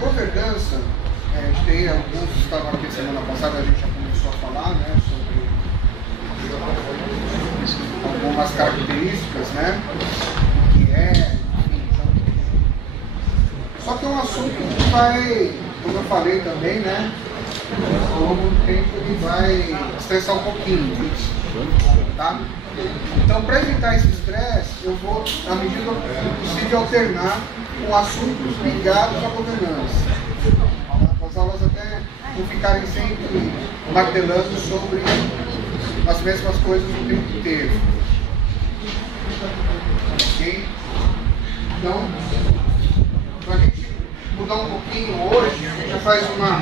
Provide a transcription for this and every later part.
Governança, tem alguns que estavam aqui semana passada, a gente já começou a falar, né, sobre algumas características, né, que enfim. Só que é um assunto que vai, como eu falei também, né, ao longo do tempo ele vai estressar um pouquinho, tá? Então, para evitar esse estresse, eu vou, à medida do possível, alternar com assuntos ligados à governança. As aulas até não ficarem sempre martelando sobre as mesmas coisas o tempo inteiro. Ok? Então, para a gente mudar um pouquinho hoje, a gente já faz uma...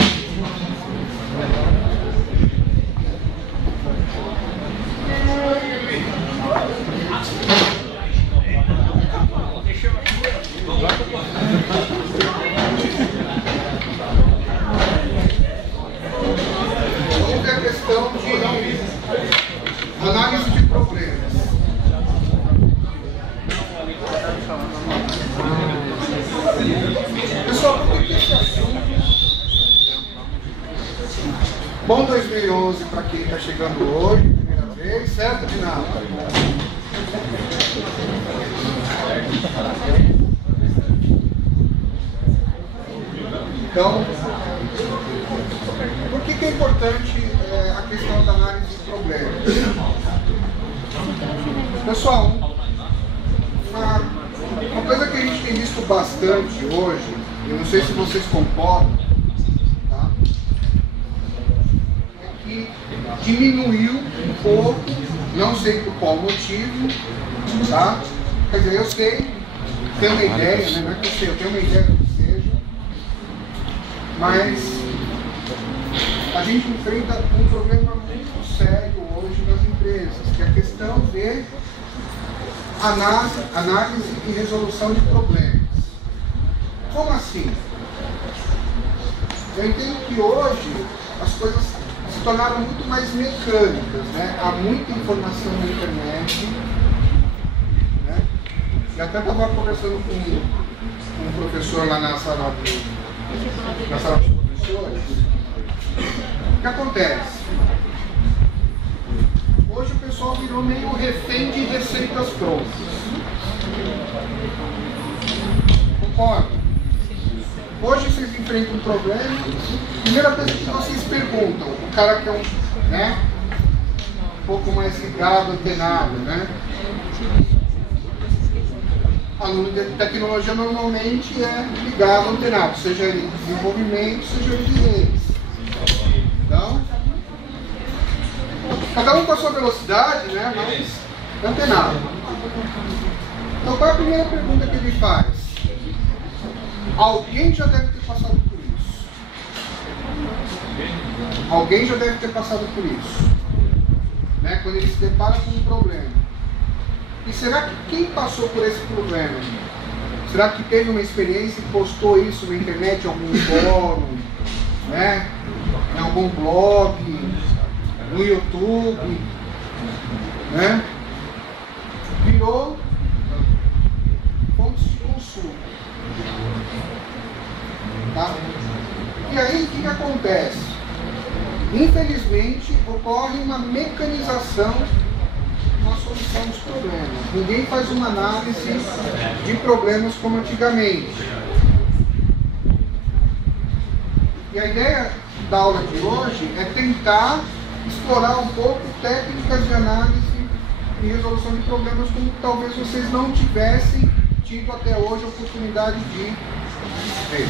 Vamos ter a questão de análise de problemas. Pessoal, por que esse assunto? Bom 2011 para quem está chegando hoje, primeira vez, certo, Dinamo? Então, por que é importante a questão da análise de problemas? Pessoal, uma coisa que a gente tem visto bastante hoje, e não sei se vocês concordam, tá? É que diminuiu um pouco, não sei por qual motivo, tá? Quer dizer, eu sei, tenho uma ideia, né? Não é que eu sei, eu tenho uma ideia do que seja, mas a gente enfrenta um problema muito sério hoje nas empresas, que é a questão de análise e resolução de problemas. Como assim? Eu entendo que hoje as coisas se tornaram muito mais mecânicas, né? Há muita informação na internet, né? Eu até estava conversando com um professor lá na sala dos professores. O que acontece? Hoje o pessoal virou meio refém de receitas prontas. Concordo? Hoje vocês enfrentam um problema, primeira coisa que vocês perguntam, o cara que é um pouco mais ligado, antenado, né? Aluno de tecnologia normalmente é ligado, antenado, seja ele de desenvolvimento, seja ele de redes. Então, cada um com a sua velocidade, né? Mas antenado. Então, qual é a primeira pergunta que ele faz? Alguém já deve ter passado por isso. Alguém já deve ter passado por isso. Né? Quando ele se depara com um problema. E será que quem passou por esse problema? Será que teve uma experiência e postou isso na internet, em algum fórum, né? Em algum blog, no YouTube, né? Virou fontes de consumo. Tá? E aí o que acontece? Infelizmente ocorre uma mecanização na solução dos problemas. Ninguém faz uma análise de problemas como antigamente. E a ideia da aula de hoje é tentar explorar um pouco técnicas de análise e resolução de problemas como talvez vocês não tivessem tido até hoje a oportunidade de ver.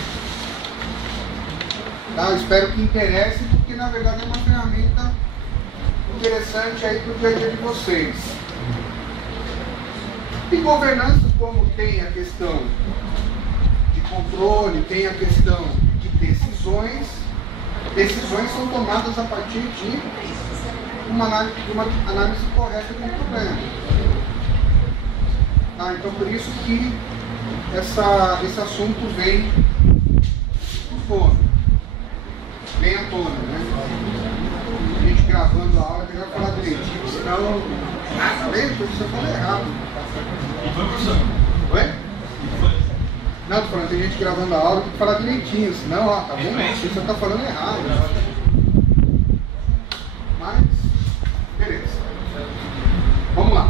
Tá? Eu espero que interesse, porque na verdade é uma ferramenta interessante aí para o dia a dia de vocês. E governança, como tem a questão de controle, tem a questão de decisões, decisões são tomadas a partir de uma análise correta do problema. Tá? Então por isso que esse assunto vem à tona, né? A gente gravando a aula, melhor falar direitinho, senão... Ah, falei? Você falou errado. Oi? Não, tô falando, tem gente gravando a aula, tem que falar direitinho, senão, ó, tá vendo? A pessoa tá falando errado. Mas, beleza. Vamos lá.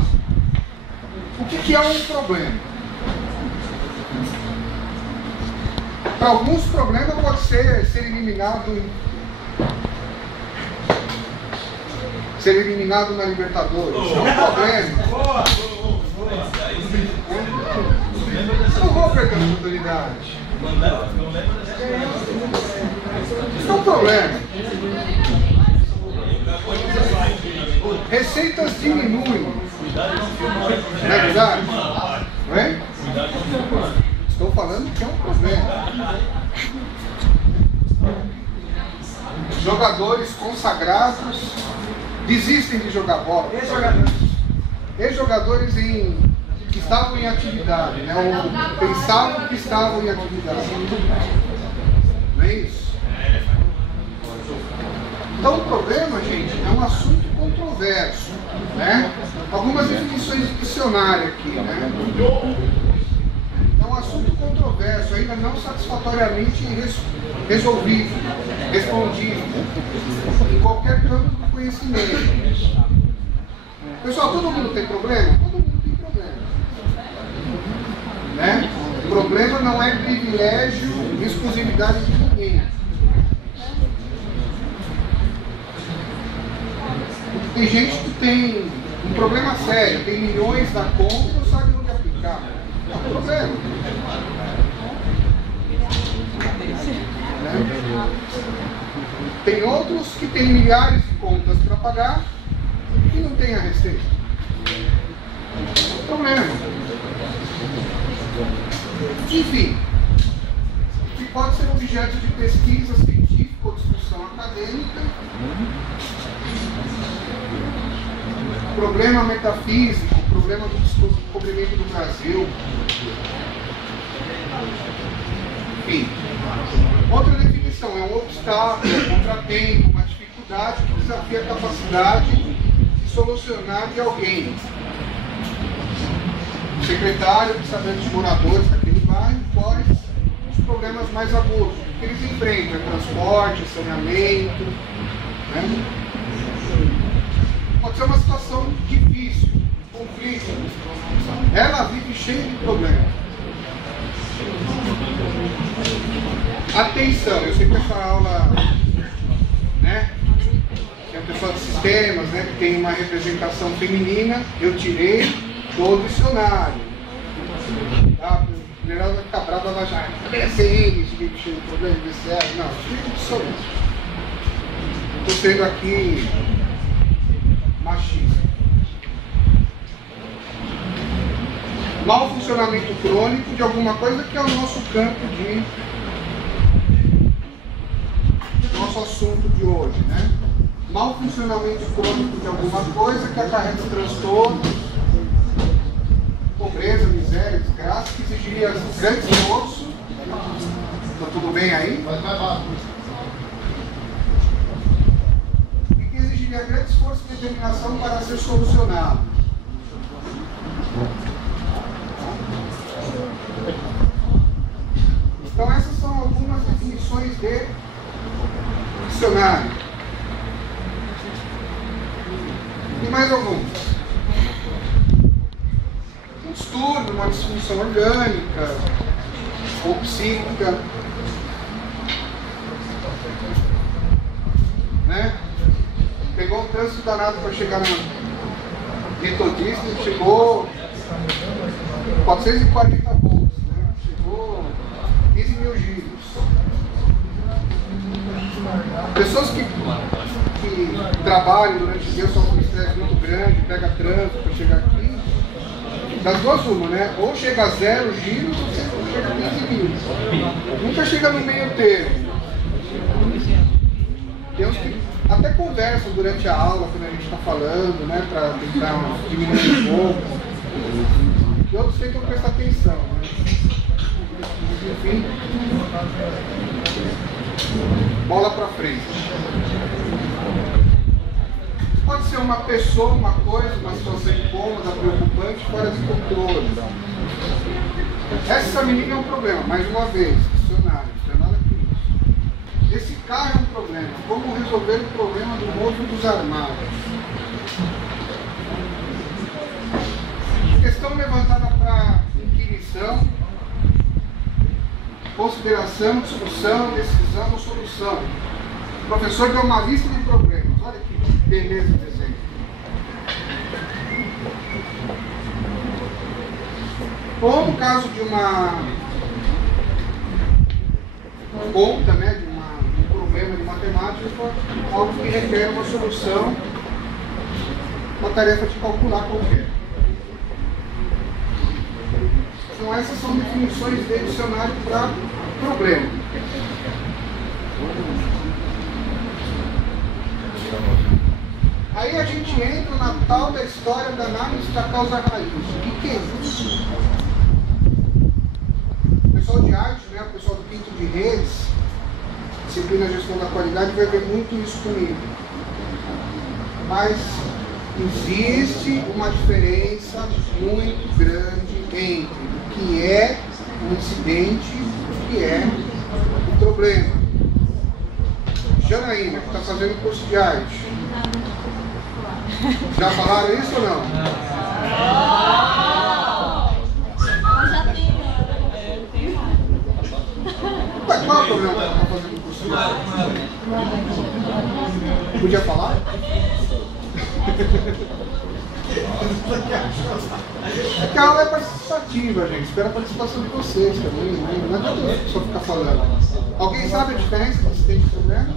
O que é um problema? Para alguns, problema pode ser eliminado na Libertadores. É um problema. Eu não vou perder a oportunidade. Isso é um problema. Receitas diminuem. Não é verdade? Não é? Estou falando que é um problema. Jogadores consagrados desistem de jogar bola. Ex-jogadores que estavam em atividade, né? Ou pensavam que estavam em atividade. Não é isso? Então o problema, gente, é um assunto controverso, né? Algumas definições de dicionário aqui, né? É um assunto controverso, ainda não satisfatoriamente resolvido, respondido, em qualquer campo do conhecimento. Pessoal, todo mundo tem problema? Todo mundo tem problema. Né? O problema não é privilégio e exclusividade de ninguém. Tem gente que tem um problema sério, tem milhões na conta e não sabe onde aplicar. É um problema. Né? Tem outros que têm milhares de contas para pagar e não tem a receita. É um problema. Enfim, que pode ser objeto de pesquisa científica ou discussão acadêmica. Problema metafísico, problema do descobrimento do Brasil. Enfim, outra definição é um obstáculo, um contratempo, uma dificuldade que desafia a capacidade de solucionar de alguém. O secretário de saber dos moradores daquele bairro, quais os problemas mais agudos que eles enfrentam, transporte, saneamento, né? Pode ser uma situação difícil, conflito. Ela vive cheia de problemas. Atenção, eu sei que essa aula, né, é a pessoa de sistemas, né, que tem uma representação feminina, eu tirei do dicionário. Tá? O general vai ficar bravo, vai já, DCN, esse livro cheio de problemas, DCR. Não, tirei do dicionário. Estou sendo aqui machista. Mau funcionamento crônico de alguma coisa que é o nosso campo nosso assunto de hoje, né? Mau funcionamento crônico de alguma coisa que acarreta transtornos, pobreza, miséria, desgraça, que exigiria grande esforço. Tá tudo bem aí? Exigiria grande esforço e determinação para ser solucionado. Então essas são algumas definições de dicionário. E mais algumas. Um distúrbio, uma disfunção orgânica ou psíquica, né? Pegou um trânsito danado para chegar no metodista, chegou 440 volts, né? Chegou 15 mil giros. Pessoas que trabalham durante o dia sofrem um estresse muito grande, pega trânsito para chegar aqui, das duas uma, né? Ou chega a 0 giros ou chega a 15 mil. Nunca chega no meio termo. Tem uns que até conversam durante a aula, quando a gente está falando, né, para tentar diminuir um pouco. E outros tentam prestar atenção, né? Enfim, bola para frente. Pode ser uma pessoa, uma coisa, uma situação incômoda, preocupante, fora de controle. Essa menina é um problema, mais uma vez, dicionário, não tem nada com isso. Esse carro é um problema. Como resolver o problema do moço dos armários? Questão levantada para inquirição, consideração, discussão, decisão ou solução. O professor deu uma lista de problemas. Olha que beleza de desenho. Ou no caso de uma conta, né, de um problema de matemática, algo que requer uma solução, uma tarefa de calcular qualquer. Então essas são definições de dicionário para problema. Aí a gente entra na tal da história da análise da causa raiz. O que é isso? O pessoal de arte, né, o pessoal do Quinto de Redes, disciplina de gestão da qualidade, vai ver muito isso comigo. Mas existe uma diferença muito grande entre o que é um incidente e o que é um problema. Janaína, que está fazendo curso de arte, já falaram isso ou não? Já tenho. Mas qual é o problema que ela está fazendo curso de arte? Podia falar? É que a aula é participativa, gente. Espera a participação de vocês também. Não adianta só ficar falando. Alguém sabe a diferença entre incidente e problema?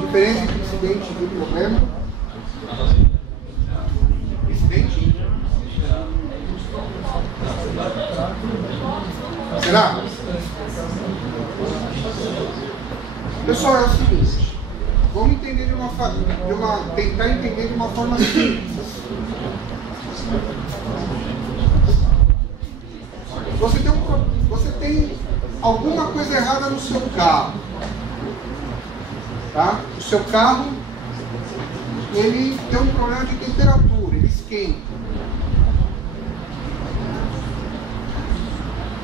Diferença entre incidente e problema? Incidente? Será? Pessoal, é o seguinte. Vamos entender tentar entender de uma forma simples. Você tem alguma coisa errada no seu carro. Tá? O seu carro, ele tem um problema de temperatura, ele esquenta.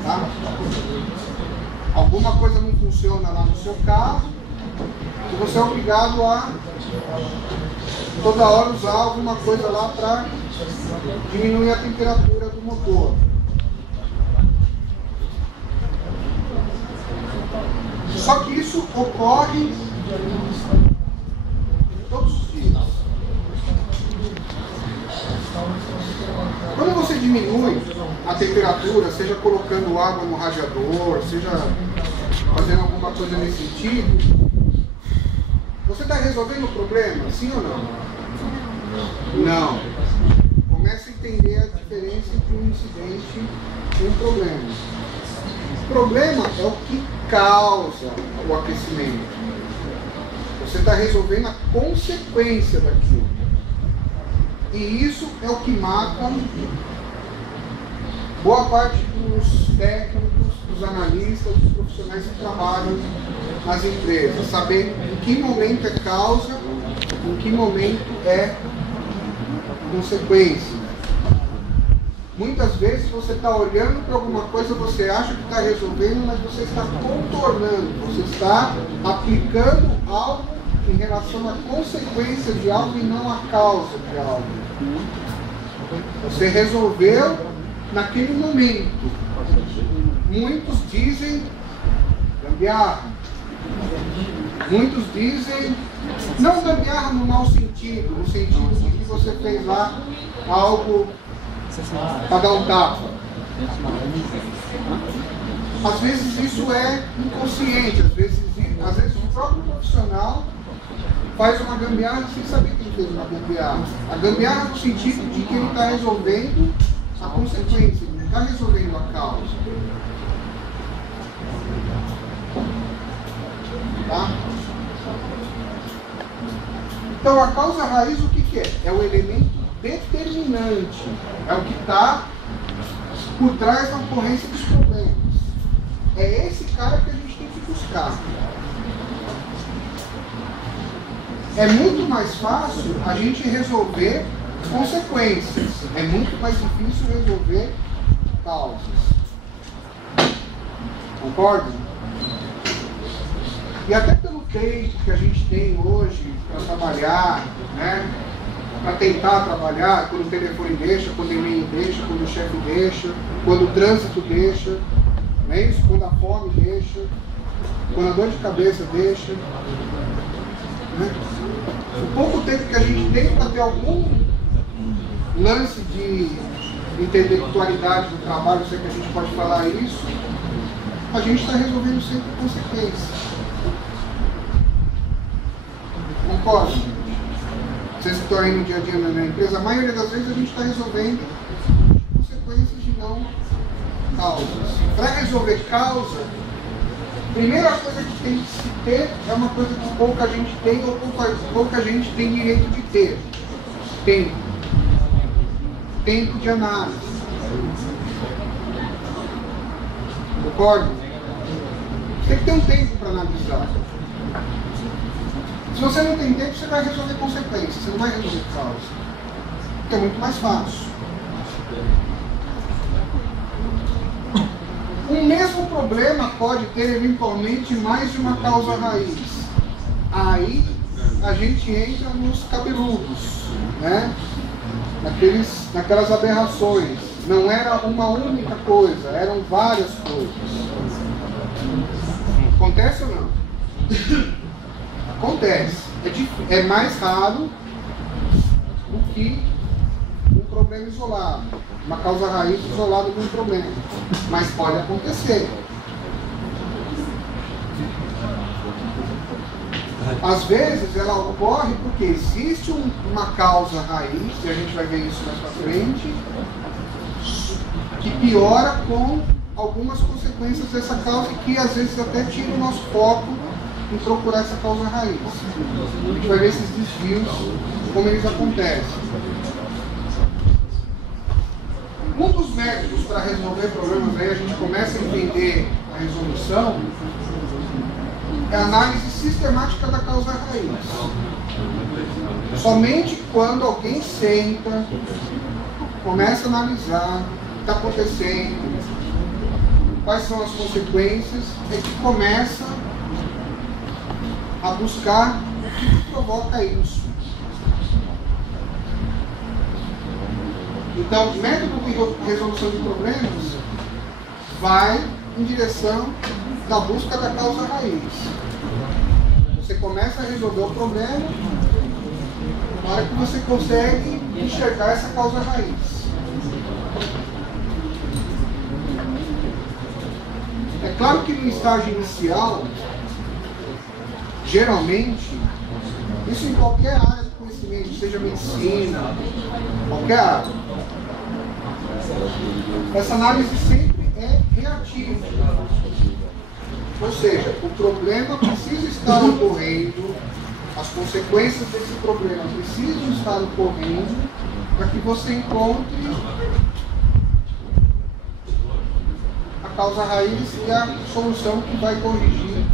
Tá? Alguma coisa não funciona lá no seu carro e você é obrigado a toda hora usar alguma coisa lá para diminuir a temperatura do motor. Só que isso ocorre todos os dias. Quando você diminui a temperatura, seja colocando água no radiador, seja fazendo alguma coisa nesse sentido, você está resolvendo o problema, sim ou não? Não. Comece a entender a diferença entre um incidente e um problema. O problema é o que causa o aquecimento. Você está resolvendo a consequência daquilo. E isso é o que mata boa parte dos técnicos, dos analistas, dos profissionais que trabalham nas empresas. Saber em que momento é causa, em que momento é consequência. Muitas vezes você está olhando para alguma coisa, você acha que está resolvendo, mas você está contornando, você está aplicando algo em relação à consequência de algo e não à causa de algo. Você resolveu naquele momento. Muitos dizem gambiarra. Muitos dizem, não gambiarra no mau sentido, no sentido de que você fez lá algo para dar um tapa. Às vezes isso é inconsciente, às vezes o próprio profissional faz uma gambiarra sem saber que ele fez uma gambiarra. A gambiarra no sentido de que ele está resolvendo a consequência, ele não está resolvendo a causa. Tá? Então a causa raiz o que é? É o elemento determinante, é o que está por trás da ocorrência dos problemas. É esse cara que a gente tem que buscar. É muito mais fácil a gente resolver consequências. É muito mais difícil resolver causas. Concordam? E até pelo tempo que a gente tem hoje para trabalhar, né? Para tentar trabalhar, quando o telefone deixa, quando o e-mail deixa, quando o chefe deixa, quando o trânsito deixa, não é isso? Quando a fome deixa, quando a dor de cabeça deixa. Né? O pouco tempo que a gente tem para ter algum lance de intelectualidade do trabalho, sei que a gente pode falar isso, a gente está resolvendo sempre consequências. Concordo? Vocês que estão aí no dia a dia na empresa, a maioria das vezes a gente está resolvendo consequências de não causas. Para resolver causa, a primeira coisa que tem que se ter é uma coisa que pouca gente tem ou pouca gente tem direito de ter. Tempo. Tempo de análise. Concordo? Você tem que ter um tempo para analisar. Se você não tem tempo, você vai resolver consequências, você não vai resolver causa. Porque é muito mais fácil. O mesmo problema pode ter eventualmente mais de uma causa raiz. Aí a gente entra nos cabeludos, né? Naquelas aberrações. Não era uma única coisa, eram várias coisas. Acontece ou não? Acontece. É mais raro do que um problema isolado. Uma causa raiz isolada de um problema. Mas pode acontecer. Às vezes ela ocorre porque existe uma causa raiz, e a gente vai ver isso mais pra frente, que piora com algumas consequências dessa causa que às vezes até tira o nosso foco em procurar essa causa raiz. A gente vai ver esses desvios, como eles acontecem. Um dos métodos para resolver problemas, aí a gente começa a entender a resolução, é a análise sistemática da causa raiz. Somente quando alguém senta, começa a analisar o que está acontecendo, quais são as consequências, é que começa a buscar o que provoca isso. Então, o método de resolução de problemas vai em direção da busca da causa raiz. Você começa a resolver o problema na hora que você consegue enxergar essa causa raiz. É claro que no estágio inicial, geralmente, isso em qualquer área do conhecimento, seja medicina, qualquer área, essa análise sempre é reativa. Ou seja, o problema precisa estar ocorrendo, as consequências desse problema precisam estar ocorrendo para que você encontre a causa raiz e a solução que vai corrigir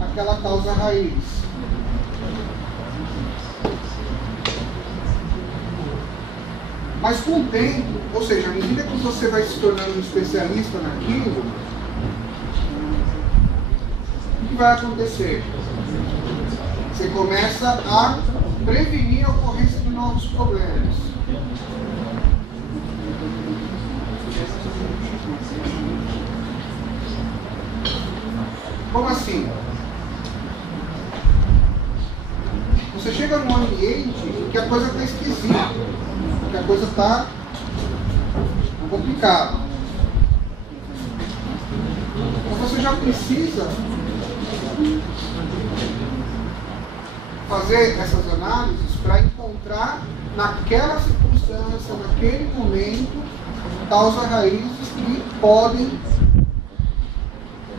aquela causa raiz. Mas com o tempo, ou seja, à medida que você vai se tornando um especialista naquilo, o que vai acontecer? Você começa a prevenir a ocorrência de novos problemas. Como assim? Você chega num ambiente em que a coisa está esquisita, que a coisa está complicada. Então você já precisa fazer essas análises para encontrar naquela circunstância, naquele momento, causas raízes que podem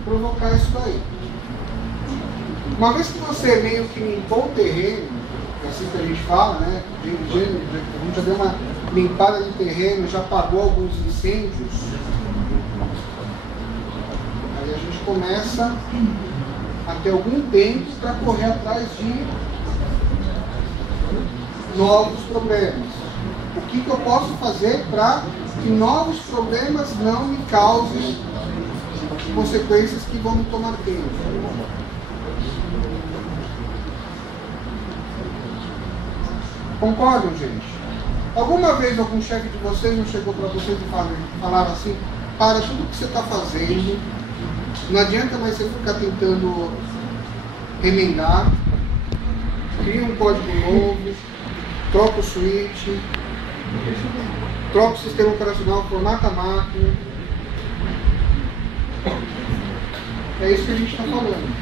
provocar isso daí. Uma vez que você meio que limpou o terreno, é assim que a gente fala, né? A gente já deu uma limpada no terreno, já apagou alguns incêndios. Aí a gente começa a ter algum tempo para correr atrás de novos problemas. O que eu posso fazer para que novos problemas não me causem consequências que vão me tomar tempo. Concordam, gente? Alguma vez algum chefe de vocês não chegou para vocês e falaram assim: para tudo que você está fazendo, não adianta mais você ficar tentando remendar, cria um código novo, troca o switch, troca o sistema operacional, formata a máquina. É isso que a gente está falando.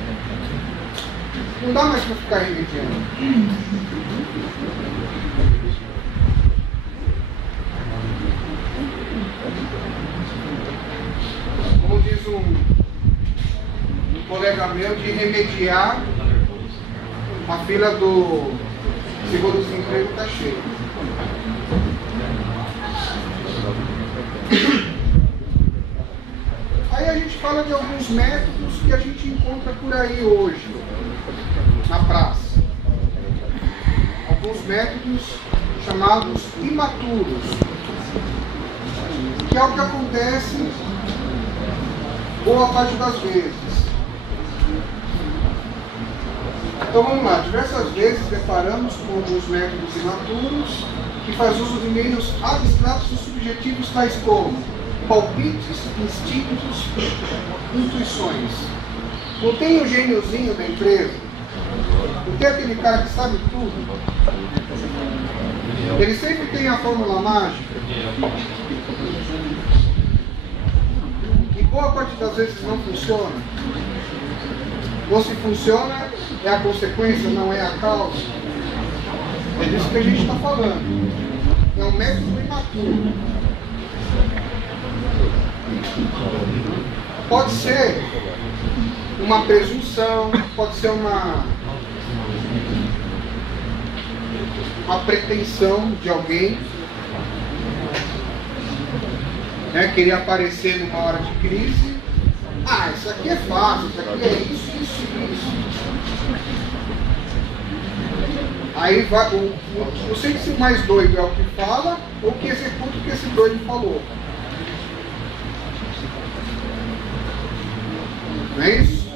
Não dá mais para ficar remediando. Como diz um colega meu, de remediar, a fila do seguro-desemprego está cheia. Aí a gente fala de alguns métodos que a gente encontra por aí hoje, na praça. Alguns métodos chamados imaturos, que é o que acontece boa parte das vezes. Então vamos lá, diversas vezes deparamos com alguns métodos imaturos que faz uso de meios abstratos e subjetivos tais como palpites, instintos, intuições. Não tem o gêniozinho da empresa? Não tem aquele cara que sabe tudo? Ele sempre tem a fórmula mágica. E boa parte das vezes não funciona. Ou se funciona, é a consequência, não é a causa. É disso que a gente está falando. É um método imaturo. Pode ser uma presunção, pode ser uma pretensão de alguém, né, querer aparecer numa hora de crise. Ah, isso aqui é fácil, isso aqui é isso, isso, isso. Aí vai, não sei se o mais doido é o que fala ou que executa o que esse doido falou. Não é isso?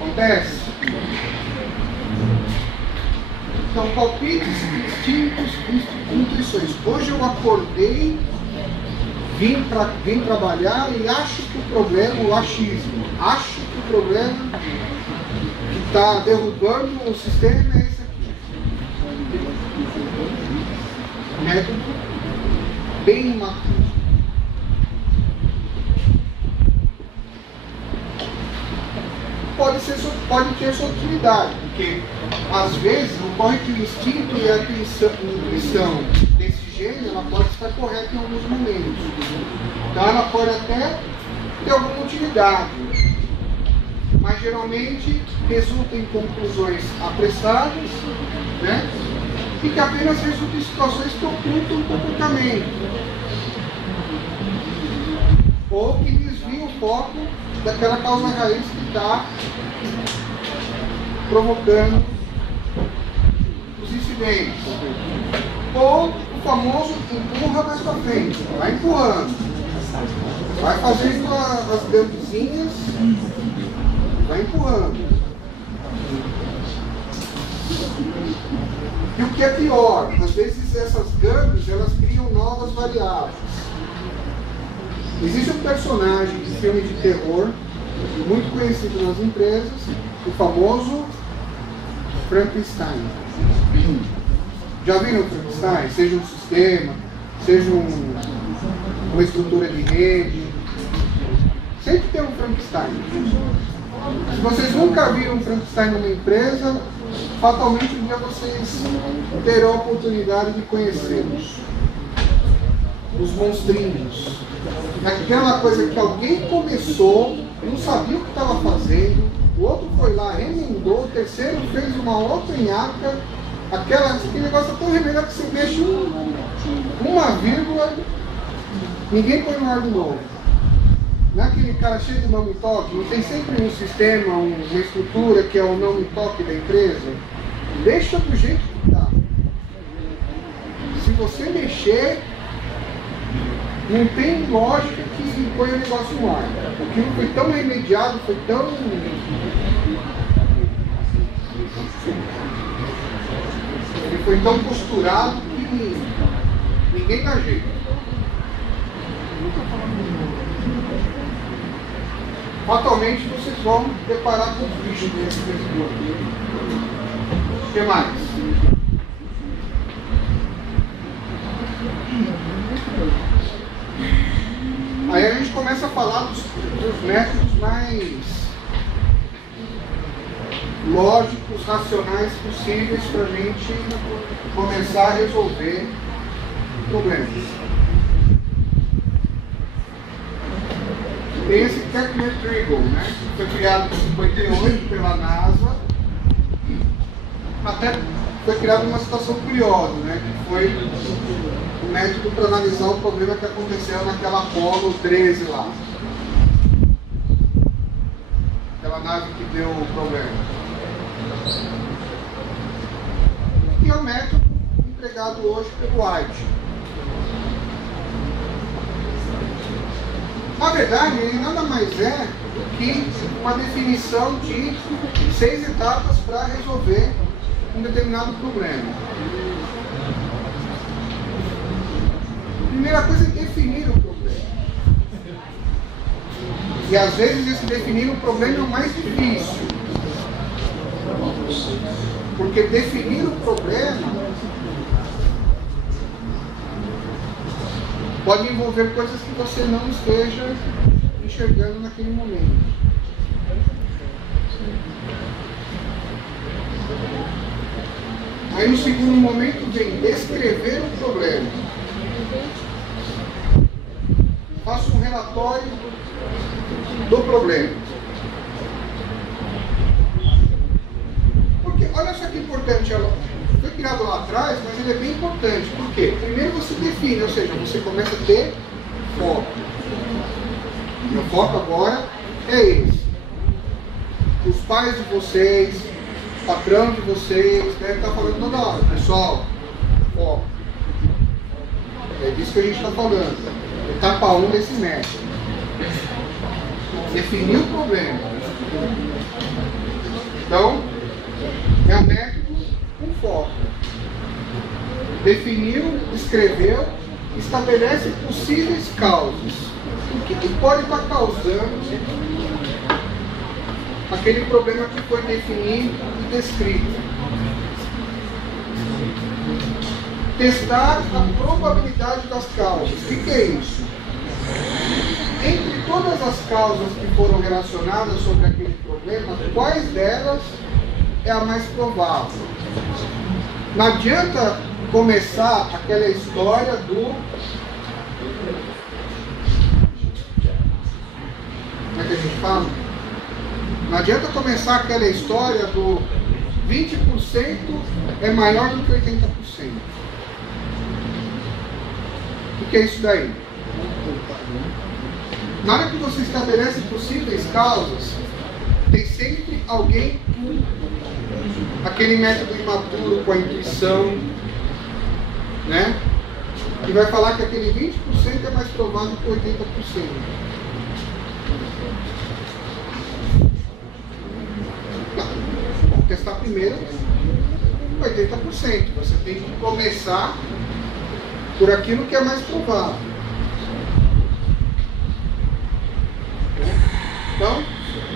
Acontece? Então, palpites, instintos, intuições. Hoje eu acordei, vim trabalhar e acho que o problema, o achismo, acho que o problema que está derrubando o sistema é esse aqui. Método bem imaturo. Pode ter sua utilidade, porque às vezes ocorre que o instinto e a intuição desse gênero ela pode estar correta em alguns momentos. Então ela pode até ter alguma utilidade, mas geralmente resulta em conclusões apressadas, né? E que apenas resulta em situações que ocultam o comportamento ou que desviam o foco daquela causa raiz que está provocando os incidentes. Ou o famoso empurra mais para frente, vai empurrando, vai fazendo as gambizinhas, vai empurrando. E o que é pior, às vezes essas gambis elas criam novas variáveis. Existe um personagem de filme de terror muito conhecido nas empresas, o famoso Frankenstein. Já viram o Frankenstein? Seja um sistema, seja uma estrutura de rede. Sempre tem um Frankenstein. Se vocês nunca viram um Frankenstein numa empresa, fatalmente um dia vocês terão a oportunidade de conhecê-los. Os monstrinhos. Aquela coisa que alguém começou, não sabia o que estava fazendo, o outro foi lá, remendou, o terceiro fez uma outra nhaca, aquele negócio é tão remendado que você mexe uma vírgula, ninguém põe no ar de novo. Não é aquele cara cheio de não me toque, não tem sempre um sistema, uma estrutura que é o não me toque da empresa? Deixa do jeito que está. Se você mexer, Não tem lógica que põe o negócio no ar. Aquilo foi tão remediado, foi tão... Ele foi tão costurado que ninguém dá jeito. Fatalmente vocês vão deparar com os bichos desse grupo. O que mais? Aí a gente começa a falar dos métodos mais lógicos, racionais possíveis para a gente começar a resolver problemas. Tem esse Technet Triangle, né? Foi criado em 58 pela NASA. Até foi criado uma situação curiosa, né? Que foi um método para analisar o problema que aconteceu naquela Apollo 13 lá. Aquela nave que deu o problema. E é o método empregado hoje pelo White. Na verdade, ele nada mais é que uma definição de 6 etapas para resolver um determinado problema. Primeira coisa é definir o problema. E às vezes esse definir o problema é o mais difícil. Porque definir o problema pode envolver coisas que você não esteja enxergando naquele momento. Aí no segundo momento vem descrever o problema. Faça um relatório do problema. Porque olha só que importante, foi criado lá atrás, mas ele é bem importante. Por quê? Primeiro você define, ou seja, você começa a ter foco. Meu foco agora é esse. Os pais de vocês, o patrão de vocês, devem estar falando toda hora. Pessoal, foco. É disso que a gente está falando. Etapa 1 desse método. Definir o problema. Então, é um método com foco. Definiu, escreveu, estabelece possíveis causas. O que pode estar causando aquele problema que foi definido e descrito? Testar a probabilidade das causas. O que é isso? Entre todas as causas que foram relacionadas sobre aquele problema, quais delas é a mais provável? Não adianta começar aquela história do... Como é que a gente fala? Não adianta começar aquela história do 20% é maior do que 80%. O que é isso daí? Na hora que você estabelece possíveis causas, tem sempre alguém, aquele método imaturo com a intuição, né? Que vai falar que aquele 20% é mais provável que 80%. Vamos testar primeiro 80%. Você tem que começar por aquilo que é mais provável. Então,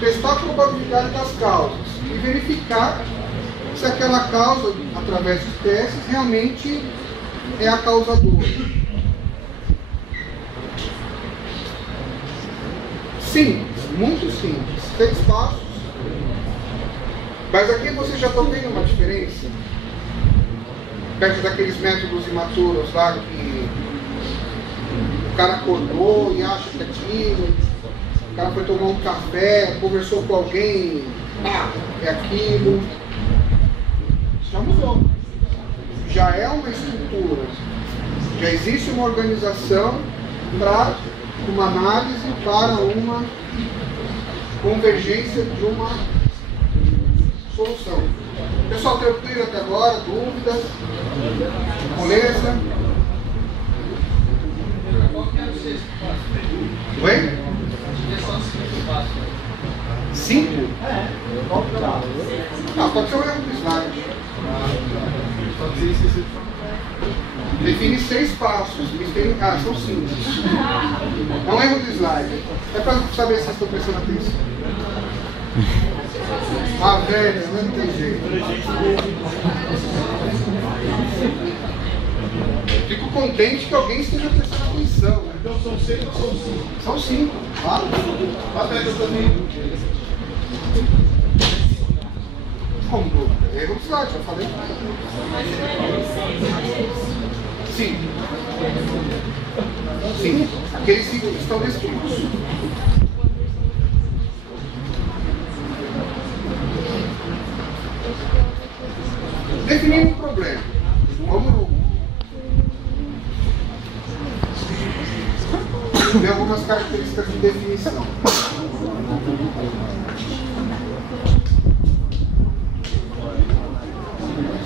testar a probabilidade das causas e verificar se aquela causa, através dos testes, realmente é a causadora. Simples, muito simples. 6 passos. Mas aqui vocês já estão vendo uma diferença? Perto daqueles métodos imaturos lá que o cara acordou e acha que é aquilo, o cara foi tomar um café, conversou com alguém, é aquilo. Já mudou. Já é uma estrutura. Já existe uma organização para uma análise, para uma convergência de uma solução. Pessoal, tranquilo até agora? Dúvidas? Beleza? Oi? 5? Ah, pode ser um erro do slide. Define 6 passos. São 5. É um erro do slide. É para saber se vocês estão prestando atenção. Ah, velho, não tem jeito. Fico contente que alguém esteja prestando atenção. Né? Então são 6 ou são 5? São 5, claro. Até que eu também. Como dúvida? Erro do slide, já falei. Sim. Sim. Aqueles 5 que estão descritos. Definindo um problema. Vamos ver algumas características de definição.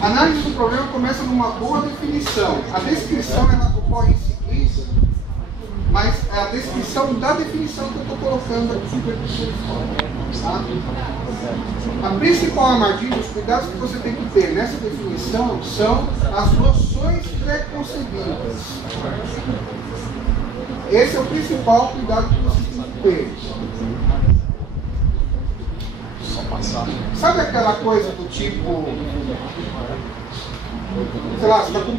A análise do problema começa numa boa definição. A descrição ela ocorre em sequência, mas é a descrição da definição que eu estou colocando aqui. Tá? A principal armadilha, os cuidados que você tem que ter nessa definição são as noções preconcebidas. Esse é o principal cuidado que você tem que ter. Sabe aquela coisa do tipo, sei lá, você está com um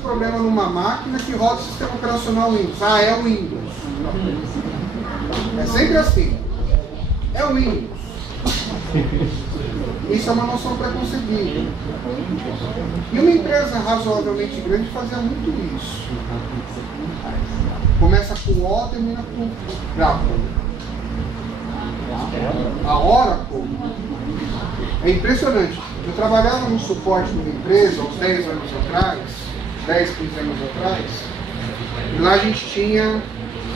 problema, numa máquina que roda o sistema operacional Windows. Ah, é o Windows. É sempre assim. É o Windows. Isso é uma noção preconcebida. E uma empresa razoavelmente grande fazia muito isso. Começa com O, termina com Oracle. A Oracle é impressionante. Eu trabalhava no suporte de uma empresa, há uns 10 anos atrás, 10, 15 anos atrás, e lá a gente tinha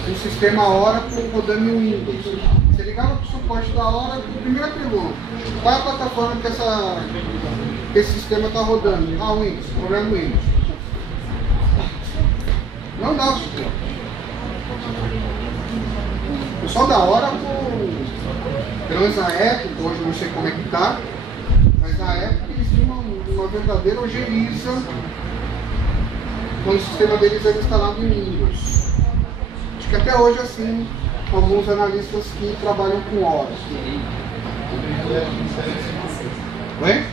um sistema Oracle rodando em Windows. Você ligava para o suporte da Oracle, primeira pergunta: qual é a plataforma que esse sistema está rodando? Ah, Windows, problema Windows. Não dá o suporte. O pessoal da Oracle, pelo menos na época, hoje não sei como é que está, mas na época eles tinham uma verdadeira ojeriza quando o sistema deles era instalado em Windows. Acho que até hoje assim, alguns analistas que trabalham com Oracle. Oi?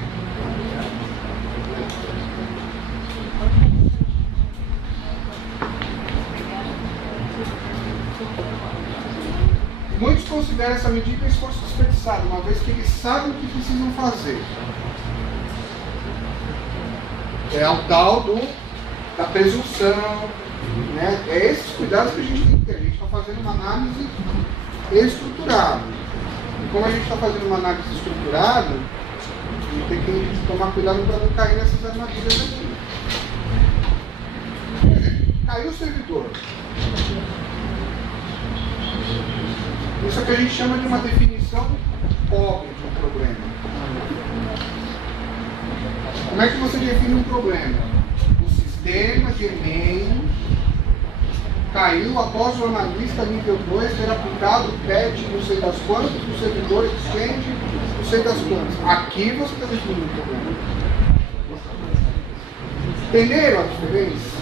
Muitos consideram essa medida esforço desperdiçado, uma vez que eles sabem o que precisam fazer. É o tal da presunção, né? É esses cuidados que a gente tem que ter. A gente está fazendo uma análise estruturada. E como a gente está fazendo uma análise estruturada, a gente tem que tomar cuidado para não cair nessas armadilhas aqui. Caiu o servidor. Isso é o que a gente chama de uma definição pobre de um problema. Como é que você define um problema? O sistema de e-mail caiu após o analista nível 2 ter aplicado o patch não sei das quantas, o servidor exchange não sei das quantas. Aqui você está definindo o problema. Entenderam a diferença?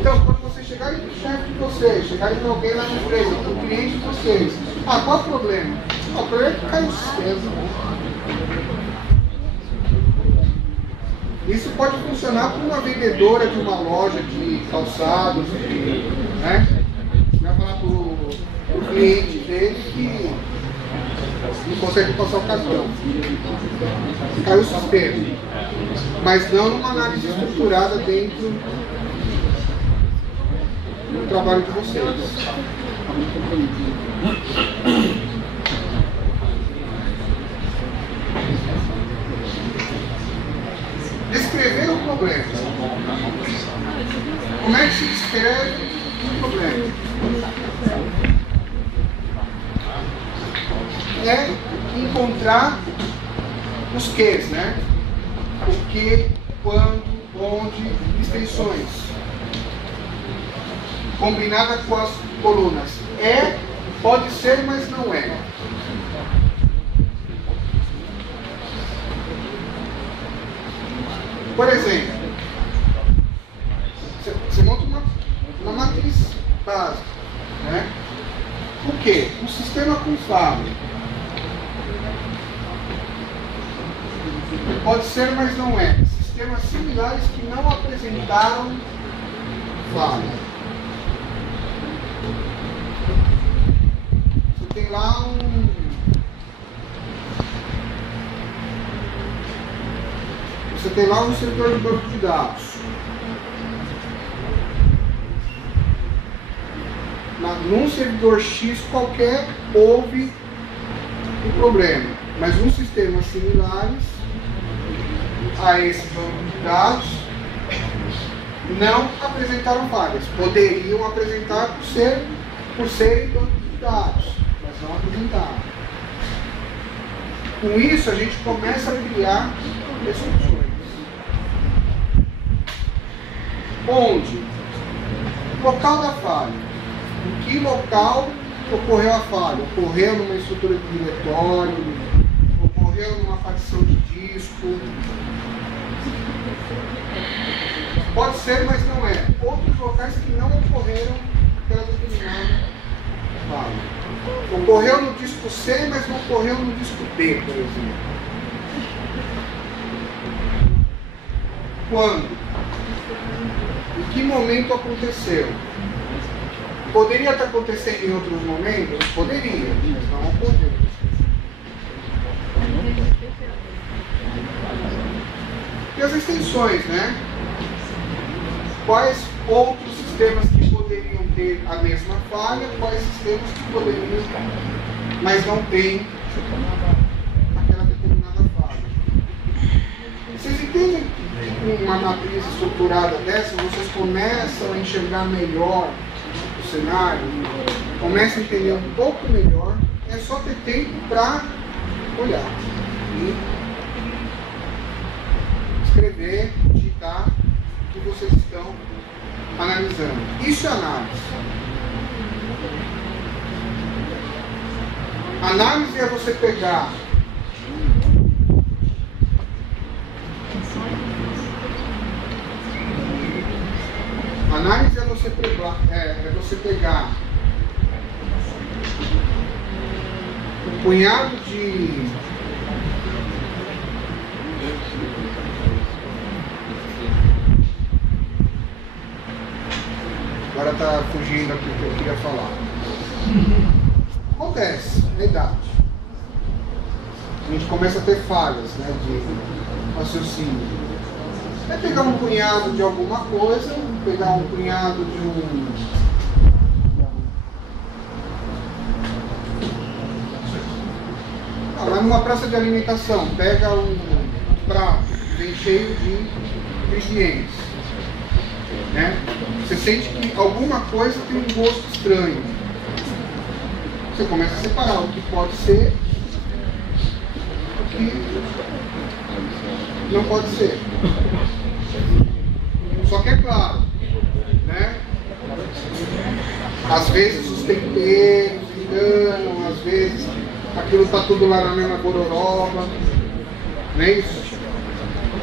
Então, quando você chegarem para o chefe de vocês, chegarem para alguém lá na empresa, para o cliente de vocês, ah, qual é o problema? Ah, o problema é que caiu o sistema. Isso pode funcionar para uma vendedora de uma loja de calçados, né? Vai falar para o cliente dele que não consegue passar o cartão. Caiu o sistema. Mas não numa análise estruturada dentro do trabalho de vocês. Descrever o problema. Como é que se descreve um problema? É encontrar os quês, né? O que, quando, onde, extensões. Combinada com as colunas. É, pode ser, mas não é. Por exemplo, você monta uma matriz básica, né? O que? Um sistema com falha. Pode ser, mas não é. Sistemas similares que não apresentaram falha. Você tem lá um servidor de banco de dados. Num servidor X qualquer houve um problema, mas uns sistemas similares a esse banco de dados não apresentaram falhas. Poderiam apresentar por serem banco de dados, mas não apresentaram. Com isso a gente começa a criar exceções. Onde? Local da falha. Em que local ocorreu a falha? Ocorreu numa estrutura de diretório, ocorreu numa partição de disco. Pode ser, mas não é. Outros locais que não ocorreram aquela determinada falha. Ocorreu no disco C, mas não ocorreu no disco D, por exemplo. Quando? Em que momento aconteceu? Poderia estar acontecendo em outros momentos? Poderia, mas não ocorreu. E as extensões, né? Quais outros sistemas que poderiam ter a mesma falha? Quais sistemas que poderiam, mas não têm aquela determinada falha? Vocês entendem que com uma matriz estruturada dessa, vocês começam a enxergar melhor o cenário, começam a entender um pouco melhor, é só ter tempo para olhar e escrever, digitar o que vocês estão analisando. Isso é análise. Análise é você pegar análise é você pegar um punhado de agora está fugindo aqui o que eu queria falar. Acontece, é idade. A gente começa a ter falhas, né, de raciocínio. É pegar um punhado de alguma coisa, pegar um punhado de lá numa praça de alimentação, pega um prato, vem cheio de ingredientes, né? Você sente que alguma coisa tem um gosto estranho. Você começa a separar o que pode ser, o que não pode ser. Só que é claro, né? Às vezes os temperos enganam, às vezes aquilo está tudo lá na mesma gororoba, não é isso?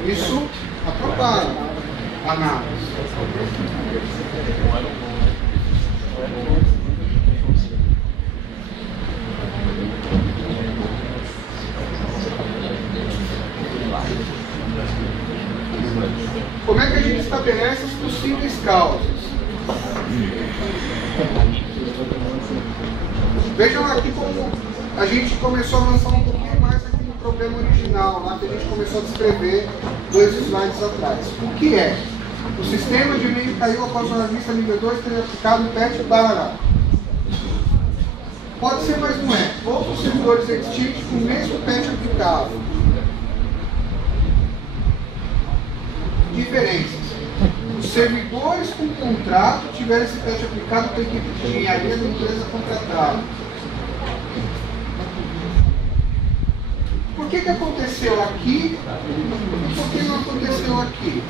Isso atrapalha a análise. Como é que a gente estabelece as possíveis causas? Vejam aqui como a gente começou a avançar um pouquinho mais aqui no problema original, lá que a gente começou a descrever 2 slides atrás. O que é? O sistema de e-mail caiu após o analista nível 2 ter aplicado o patch barará. Pode ser, mas não é. Outros servidores Exchange com o mesmo patch aplicado. Diferenças. Os servidores com contrato tiveram esse patch aplicado pela equipe de engenharia da empresa contratada. Por que aconteceu aqui e por que não aconteceu aqui?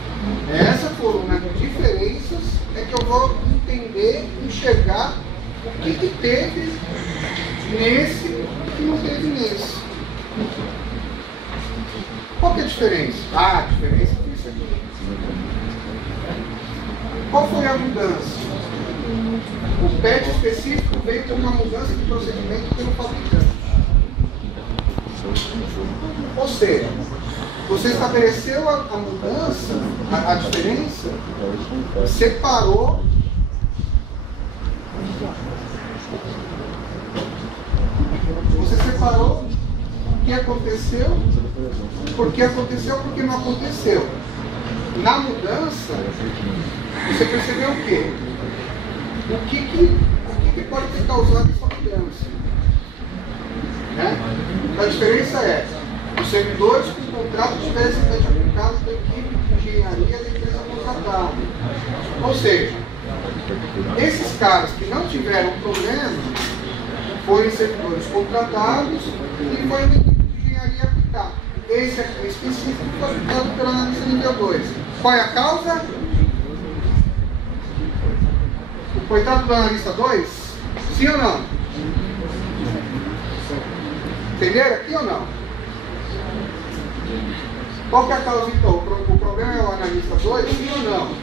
Essa coluna de diferenças é que eu vou entender, enxergar o que teve nesse e que não teve nesse. Qual que é a diferença? A diferença é isso aqui. Qual foi a mudança? O PET específico veio com uma mudança de procedimento pelo fabricante. Ou seja, você estabeleceu a mudança, a diferença, separou o que aconteceu, por que aconteceu, por que não aconteceu. Na mudança, você percebeu o quê? O que pode ter causado essa mudança? Né? A diferença é, os servidores com o contrato tivessem sido aplicados da equipe de engenharia da empresa contratada. Ou seja, esses caras que não tiveram problema foram servidores contratados e foi a equipe de engenharia aplicada. Esse aqui específico foi aplicado pelo analista nível 2. Qual é a causa? O coitado do analista 2? Sim ou não? Entenderam aqui ou não? Qual que é a causa então? O problema é o analista 2? Sim ou não?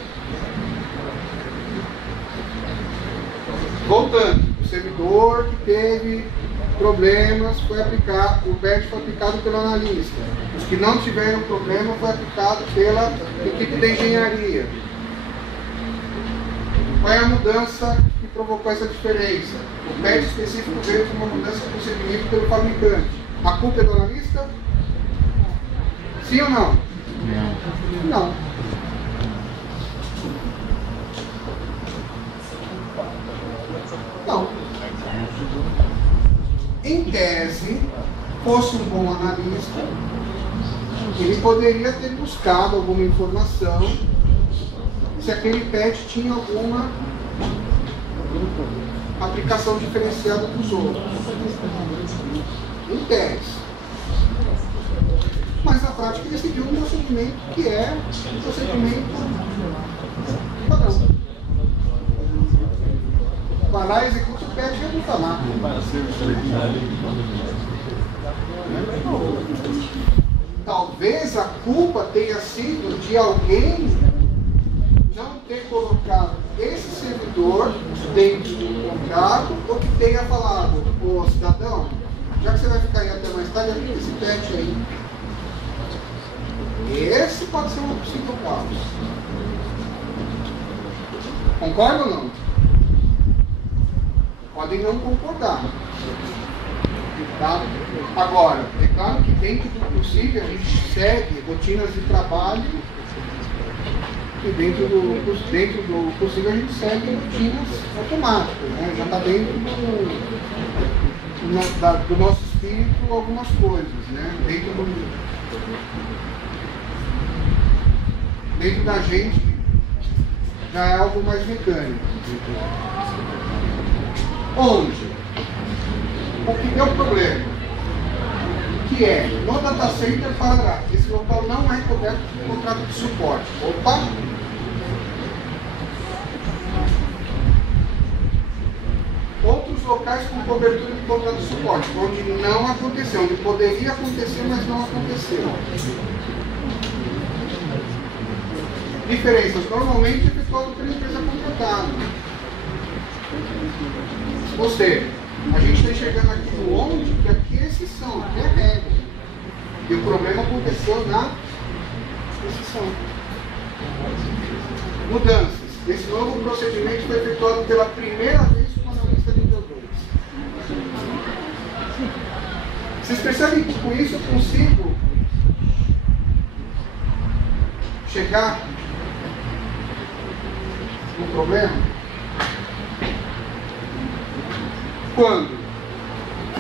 Voltando, o servidor que teve problemas foi aplicado, o PET foi aplicado pelo analista. Os que não tiveram problema foi aplicado pela equipe de engenharia. Qual é a mudança que provocou essa diferença? O PET específico veio com uma mudança de procedimento pelo fabricante. A culpa é do analista? Sim ou não? Não. Não. Em tese, fosse um bom analista, ele poderia ter buscado alguma informação se aquele PET tinha alguma aplicação diferenciada dos outros. Em tese. Mas na prática ele seguiu um procedimento que é um procedimento padrão. Vai lá, executa o PET e vai botar lá. Talvez a culpa tenha sido de alguém não ter colocado esse servidor dentro do contrato, ou que tenha falado, ô cidadão, já que você vai ficar aí até mais tarde, aplica esse PET aí. Esse pode ser uma possível causa. Concorda ou não? Podem não concordar. Tá? Agora, é claro que dentro do possível a gente segue rotinas de trabalho e dentro do possível a gente segue rotinas automáticas. Né? Já está dentro do nosso espírito algumas coisas. Né? Dentro da gente já é algo mais mecânico. Onde? O que deu problema? Que é, no data center para esse local não é coberto por contrato de suporte. Opa! Outros locais com cobertura de contrato de suporte, onde não aconteceu, onde poderia acontecer, mas não aconteceu. Diferenças normalmente efetuadas pela empresa contratada. Ou seja, a gente está enxergando aqui no onde, que aqui é exceção, aqui é regra. E o problema aconteceu na exceção. Mudanças. Esse novo procedimento foi efetuado pela primeira vez com o analista nível 2. Vocês percebem que com isso eu consigo chegar no problema? Quando?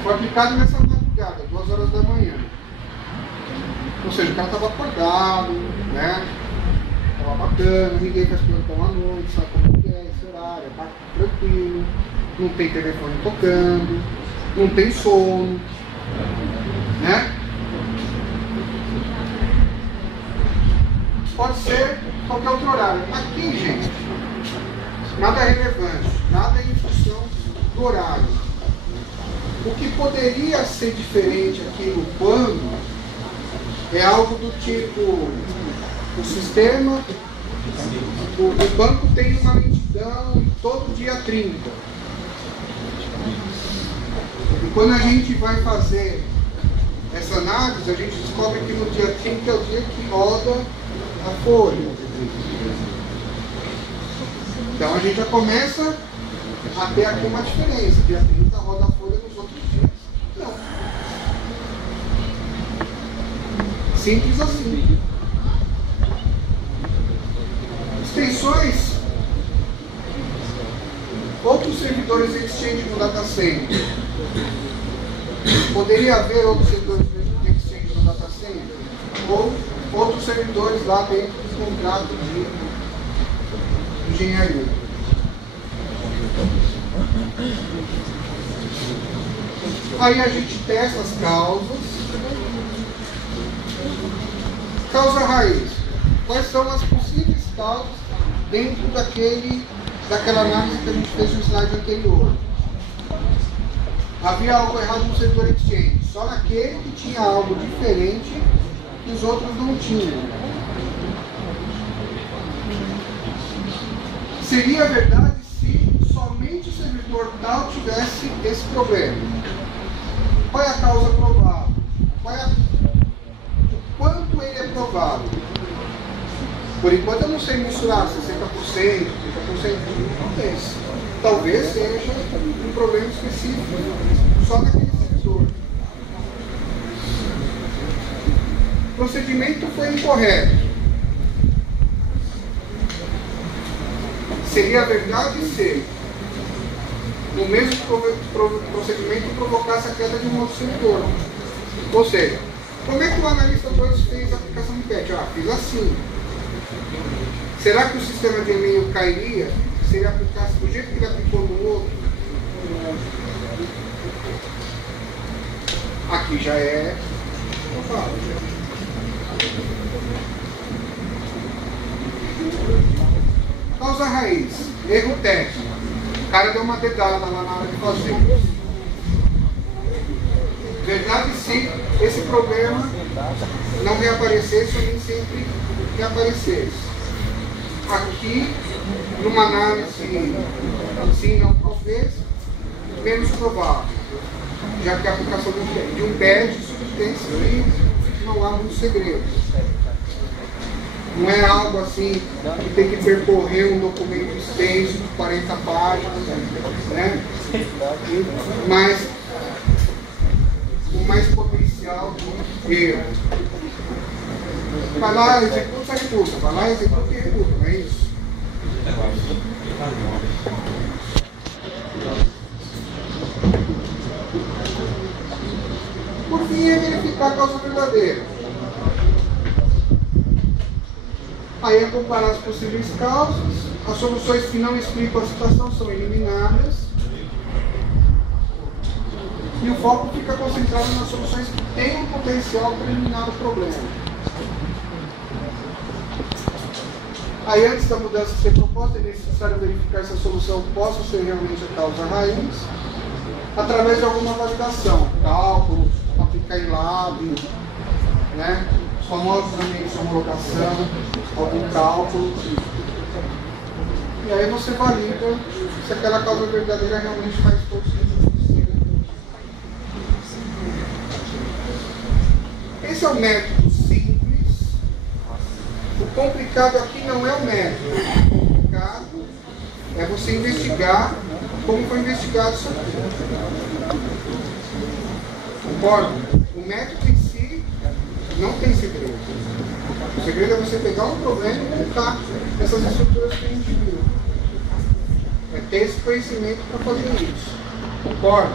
Foi aplicado nessa madrugada, 2 horas da manhã. Ou seja, o cara estava acordado, né? Estava bacana, ninguém faz plantão à noite, sabe como que é esse horário, é tranquilo, não tem telefone tocando, não tem sono, né? pode ser qualquer outro horário. Aqui, gente, nada é relevante, nada é em função do horário. O que poderia ser diferente aqui no quando é algo do tipo, o sistema, o banco tem uma lentidão todo dia 30. E quando a gente vai fazer essa análise, a gente descobre que no dia 30 é o dia que roda a folha. Então a gente já começa a ter aqui uma diferença. Dia 30 roda a folha nos outros dias. Não. Simples assim. Extensões. Outros servidores Exchange no data center. Poderia haver outros servidores de Exchange no data center? Ou outros servidores lá dentro do contrato de engenharia. Aí a gente testa as causas. Causa raiz. Quais são as possíveis causas dentro daquela análise que a gente fez no slide anterior? Havia algo errado no servidor Exchange, só naquele que tinha algo diferente que os outros não tinham. Seria verdade se somente o servidor tal tivesse esse problema. Qual é a causa provável? O quanto ele é provável? Por enquanto eu não sei mensurar 60%, 30%, talvez seja um problema específico só naquele servidor. O procedimento foi incorreto. Seria verdade se no mesmo procedimento provocasse a queda de um outro servidor. Ou seja, como é que o analista 2 fez a aplicação do patch? Fiz assim. Será que o sistema de e-mail cairia se ele aplicasse do jeito que ele aplicou no outro? Aqui já é provável. Causa raiz, erro técnico. O cara deu uma dedada lá na hora de fazer. Verdade, sim, esse problema não reaparecesse ou nem sempre reaparecesse. Aqui, numa análise sim, não, talvez, menos provável, já que a aplicação de um badge subtém-se que não há muitos segredos. Não é algo assim que tem que percorrer um documento extenso de 40 páginas, né? Mas com mais potencial de erro. Vai lá, executa, executa. Vai lá, executa e executa. Não é isso? Por fim, é verificar a causa verdadeira. Aí é comparar as possíveis causas. As soluções que não explicam a situação são eliminadas. E o foco fica concentrado nas soluções que têm o potencial para eliminar o problema. Aí, antes da mudança ser proposta, é necessário verificar se a solução possa ser realmente a causa raiz, através de alguma validação, cálculo, aplicar em lab, né? Os famosos ambientes de homologação, algum cálculo. E aí você valida se aquela causa verdadeira realmente faz todo sentido. Esse é o método simples. O complicado aqui não é o método. O complicado é você investigar como foi investigado isso aqui. Concordo? O método em si não tem segredo. O segredo é você pegar um problema e montar essas estruturas que a gente viu. É ter esse conhecimento para fazer isso. Concordo?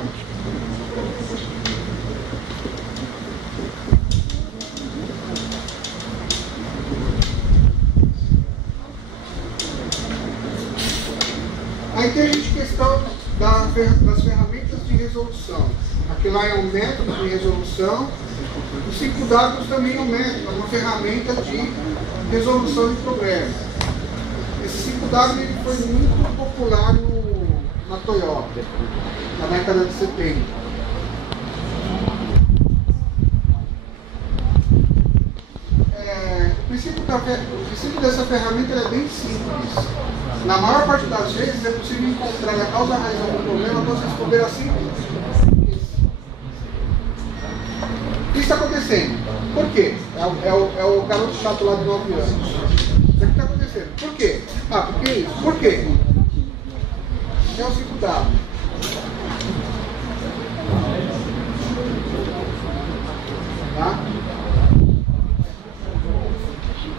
Aí tem a gente questão das ferramentas de resolução. Aqui lá é um método de resolução. O 5W também é um método, é uma ferramenta de resolução de problemas. Esse 5W ele foi muito popular na Toyota, na década de 70. O princípio dessa ferramenta é bem simples. Na maior parte das vezes é possível encontrar a causa razão do problema após responder assim. O que está acontecendo? Por quê? É o garoto chato lá de 9 anos. O que está acontecendo? Por quê? Ah, por que isso? Por quê? É o 5W. Tá?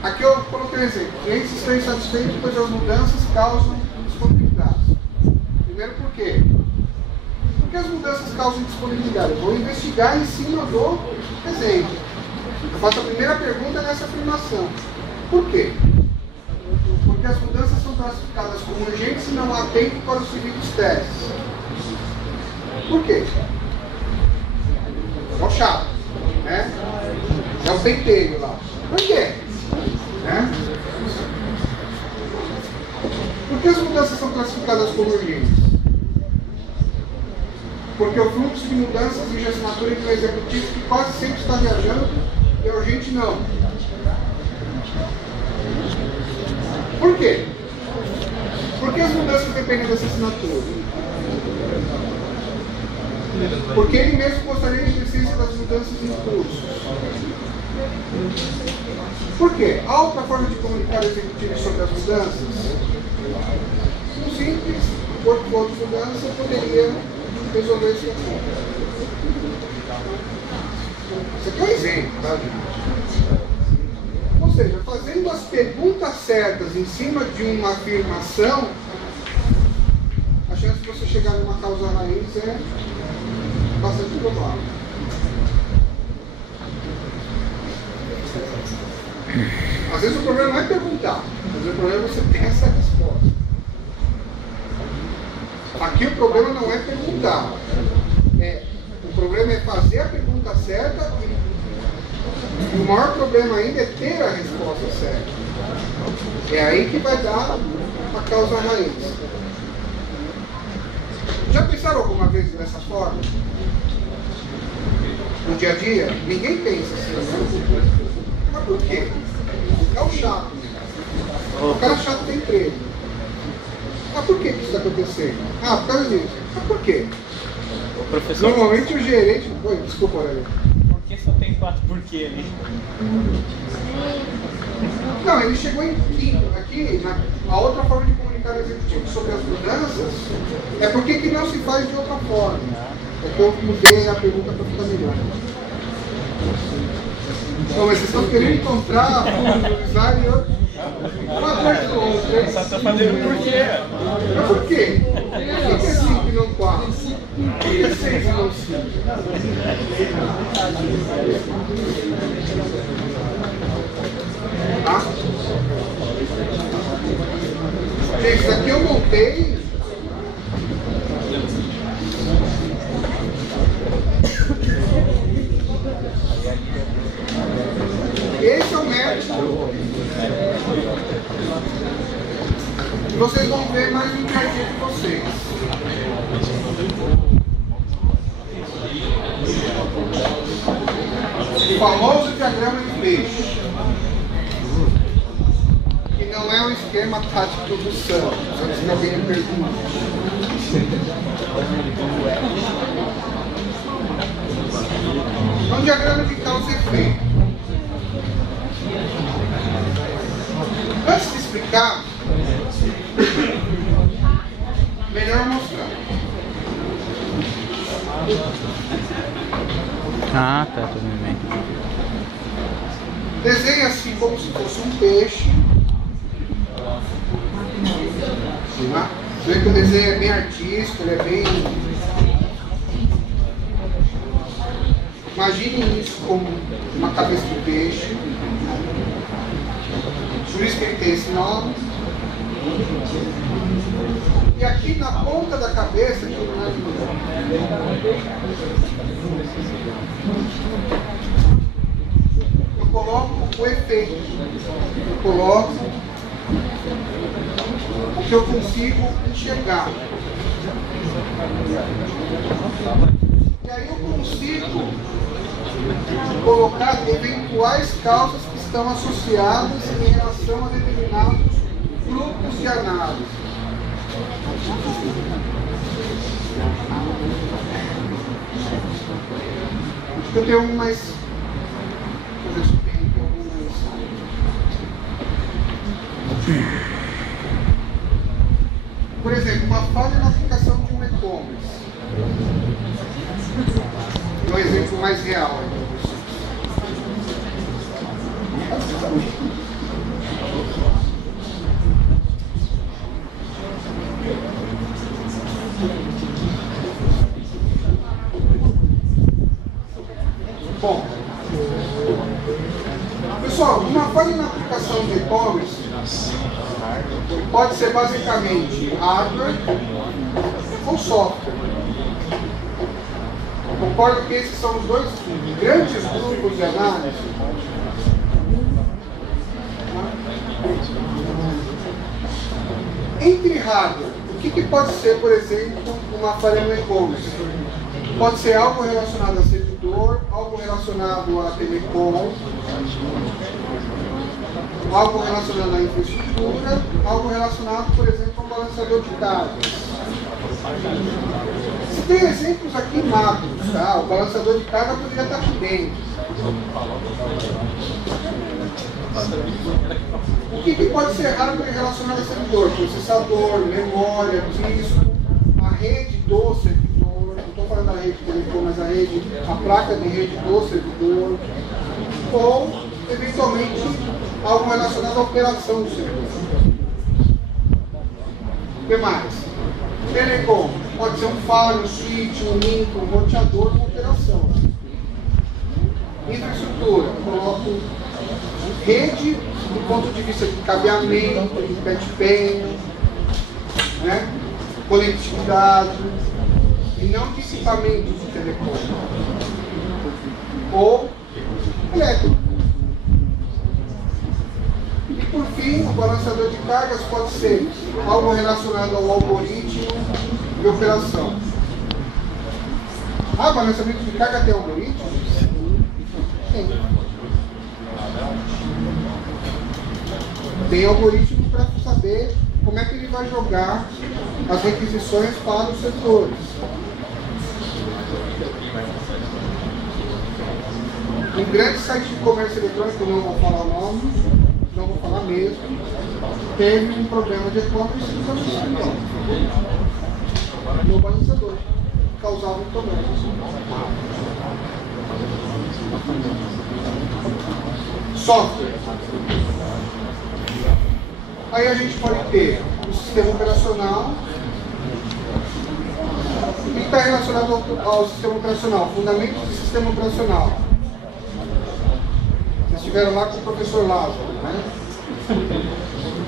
Aqui eu coloquei um exemplo. Clientes estão insatisfeitos pois as mudanças causam disponibilidade. Primeiro, por quê? Porque as mudanças causam disponibilidade. Eu vou investigar em cima do exemplo. Eu faço a primeira pergunta nessa afirmação. Por quê? Porque as mudanças são classificadas como urgentes e não há tempo para os seguintes testes. Por quê? É o chato, né? É o penteiro lá. Por quê? Né? Por que as mudanças são classificadas como urgentes? Porque o fluxo de mudanças exige assinatura de um executivo que quase sempre está viajando e é urgente não. Por quê? Por que as mudanças dependem dessa assinatura? Porque ele mesmo gostaria de existência das mudanças em curso. Por quê? Há outra forma de comunicar ao executivo sobre as mudanças? Simples. O portfólio de mudança poderia resolver esse assunto. Isso aqui é um exemplo, tá, gente? Ou seja, fazendo as perguntas certas em cima de uma afirmação, a chance de você chegar numa causa raiz é bastante provável. Às vezes o problema não é perguntar, às vezes o problema é você ter essa resposta. Aqui o problema não é perguntar, o problema é fazer a pergunta certa e o maior problema ainda é ter a resposta certa. É aí que vai dar a causa raiz. Já pensaram alguma vez dessa forma? No dia a dia? Ninguém pensa assim. Mas por quê? É o chato. O cara chato tem emprego. Mas por que isso está acontecendo? Ah, por causa disso. Mas por quê? Professor, Normalmente o gerente... Oi, desculpa, Aurélio. por que só tem 4 porquê ali? Não, ele chegou em quinto. Aqui, a outra forma de comunicar ao executivo sobre as mudanças é por que não se faz de outra forma. É que eu mudei a pergunta para ficar melhor. Bom, mas vocês estão querendo encontrar o design uma coisa do outro, hein? Só estou fazendo por quê? Mas por quê? Por que é 5 e não 4? Por que é 6 e não 5? Tá? Isso aqui eu montei. Esse é o método. E vocês vão ver mais no dia a dia de vocês. O famoso diagrama de peixe. Que não é o esquema tático do Santos. Antes que alguém me pergunte. É um diagrama de causa e efeito. Antes de explicar, melhor mostrar. Ah, tá, tudo bem. Desenha assim como se fosse um peixe. Tá? Vê que o desenho é bem artístico, ele é bem... Imagine isso como uma cabeça de peixe. Por isso que ele tem esse nome. E aqui na ponta da cabeça, aqui no nariz, coloco o efeito, eu coloco o que eu consigo enxergar. E aí eu consigo colocar eventuais causas que estão associadas em relação a determinados grupos de análise. Eu tenho algumas. Por exemplo, uma falha na aplicação de um e-commerce. Um exemplo mais real aí para vocês. Bom, pessoal, uma falha na aplicação de e-commerce pode ser basicamente hardware ou software. Eu concordo que esses são os dois grandes grupos de análise. Entre hardware, o que pode ser, por exemplo, uma falha no e-commerce? Pode ser algo relacionado a servidor, algo relacionado a telecom, algo relacionado à infraestrutura, algo relacionado, por exemplo, a um balanceador de cargas. Se tem exemplos aqui macros, tá? O balanceador de carga poderia estar aqui dentro. O que pode ser hardware relacionado a servidor? Processador, memória, disco, a rede do servidor, não estou falando da rede de telecom, mas a placa de rede do servidor, ou, eventualmente, algo relacionado à operação do servidor. O que mais? Telecom, pode ser um faro, um switch, um link, um roteador, uma operação. Infraestrutura, coloco rede do ponto de vista de cabeamento, de desempenho, né? Conectividade, e não de equipamentos de telecom. Ou elétrico. E por fim, o balanceador de cargas pode ser algo relacionado ao algoritmo de operação. Ah, balanceamento de carga tem algoritmo? Tem. Tem algoritmo para saber como é que ele vai jogar as requisições para os setores. Um grande site de comércio eletrônico, não vou falar o nome, não vou falar mesmo, teve um problema de e-commerce no balanceador, causava um problema. Software. Aí a gente pode ter o sistema operacional. O que está relacionado ao sistema operacional? Fundamentos do sistema operacional. Vocês estiveram lá com o professor Lázaro, né?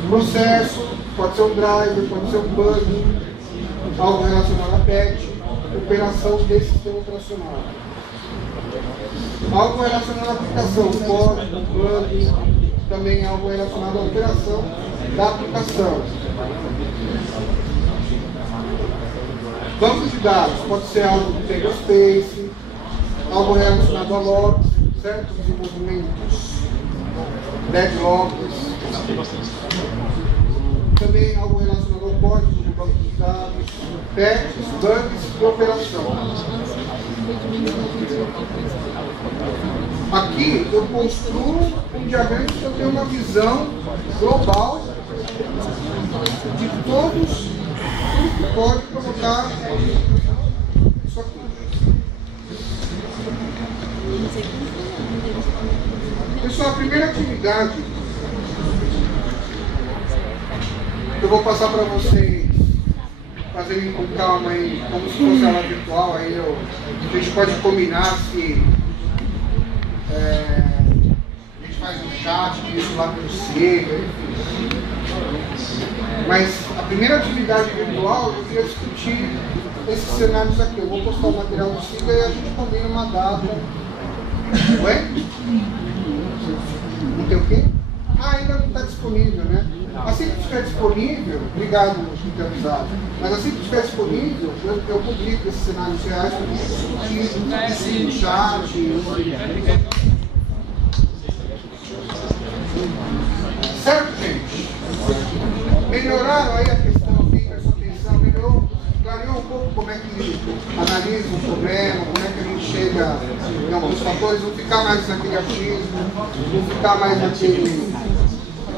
Processo, pode ser um driver, pode ser um bug, algo relacionado a patch, operação desse sistema operacional. Algo relacionado à aplicação, código, bug, também algo relacionado à operação da aplicação. Banco de dados, pode ser algo do Tablespace, algo relacionado a logs, certos desenvolvimentos, deadlocks, também algo relacionado ao código do banco de dados, patches, bugs e operação. Aqui eu construo um diagrama que eu tenho uma visão global de todos, tudo que pode provocar isso aqui. Pessoal, a primeira atividade que eu vou passar para vocês fazerem com calma aí, como se fosse aula virtual, aí a gente pode combinar se a gente faz um chat, isso lá pelo Sega, enfim. Mas a primeira atividade virtual eu queria discutir esses cenários aqui. Eu vou postar o material do Sega e a gente combina uma data. Tudo bem? Não tem o quê? Ah, ainda não está disponível, né? Assim que estiver disponível, obrigado por ter avisado, mas assim que estiver disponível, eu publico esses cenários reais para discutir no chat. Certo, gente? Melhoraram aí a questão, quem prestou atenção, melhorou, clareou um pouco como é que analisa o problema, como é que a gente chega em alguns fatores, não ficar mais naquele achismo, não ficar mais naquele,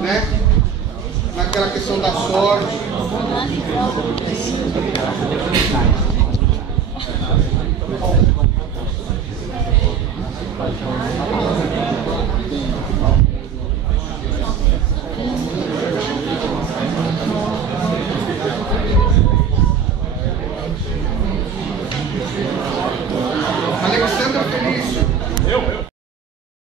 né? Naquela questão da sorte.